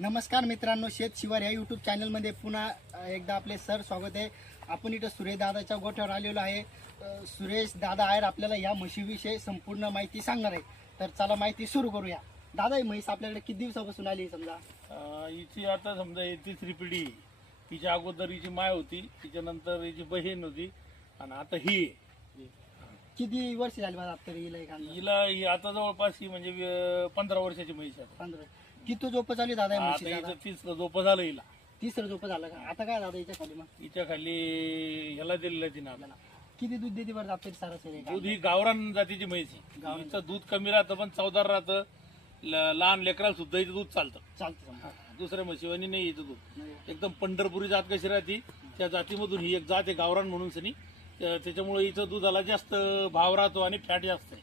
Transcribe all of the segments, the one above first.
नमस्कार मित्रांनो शेत शिवार या यूट्यूब चॅनलमध्ये पुन्हा एकदा आपले सर स्वागत आहे. आपण इथं सुरेश दादाच्या गोठ्यावर आलेलो आहे. सुरेश दादा आहे आपल्याला या म्हशीविषयी संपूर्ण माहिती सांगणार आहे. तर चला माहिती सुरू करूया. दादा ही म्हैस आपल्याकडे किती दिवसापासून आली समजा? हिची आता समजा ही तिसरी पिढी तिच्या अगोदर हिची माय होती तिच्यानंतर हिची बहीण होती. आणि आता ही किती वर्ष झाली माझा आता हिला? हिला ही आता जवळपास ही म्हणजे अं, पंधरा वर्षाची म्हैस आहे. पंधरा. किती झोप चालू आहे दादा या आता म्हशीची हिचं दादा? तीस झोप झालं हिला. तिसरं झोप झालं का? आता काय दादा याच्या खाली मग? हिच्या खाली ह्याला दिलेलं आहे तिनं आपल्याला किती दूध देते बरं आपली सरासरी एक दूध ही गावरान जातीची म्हैस आहे. गावरान. हिचं दूध कमी राहतं पण चवदार राहतं. ल- लहान लेकराला सुद्धा हिचं दूध चालतं. चालतं. समजा. दुसऱ्या म्हशीवानी नाही हिचं दूध. एकदम पंढरपुरी जात कशी राहते? त्या जातीमधून ही एक जात आहे गावरान म्हणून सनी. त्याच्यामुळे हिचं दुधाला जास्त भाव राहतो आणि फॅट जास्त आहे.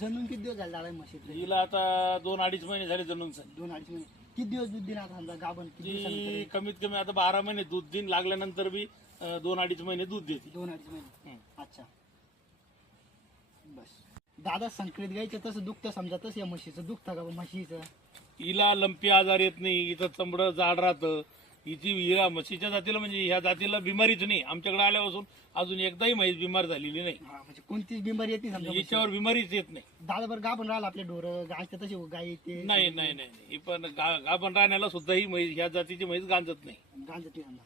जणून किती दिवस झाले दादा या म्हशीचे हिला आता दोन अडीच महिने झाले जणून सनी दोन अडीच महिने. किती दिवस दूध देणार समजा गाभण? किती ती दिवसानंतर कमीत कमी आता बारा महिने दूध दिन लागल्यानंतर बी अं, दोन अडीच महिने दूध देते. दोन अडीच महिने. अच्छा. बस. दादा संकलित गायचं तसं दुखतं समजा तसं या म्हशीचं दुखतं का बा म्हशीचं? हिला लंपी आजार येत नाही हिचं चमडं जाड राहतं. हिची हिला म्हशीच्या जातीला म्हणजे ह्या जातीला बिमारीच नाही. आमच्याकडे आल्यापासून अजून एकदाही म्हैस बिमार झालेली नाही. हा, म्हणजे कोणतीच बिमारी येते समजा हिच्यावर बिमारीच येत नाही. म्हशीला. दादा बरं गाभण राहिला आपले ढोर गायचं तसे गाई ते. नाही नाही नाही नाही. ही पण गा- गाभण राहण्याला सुद्धा ही म्हैस ह्या जातीची म्हैस गांजत नाही. गांजती समजा.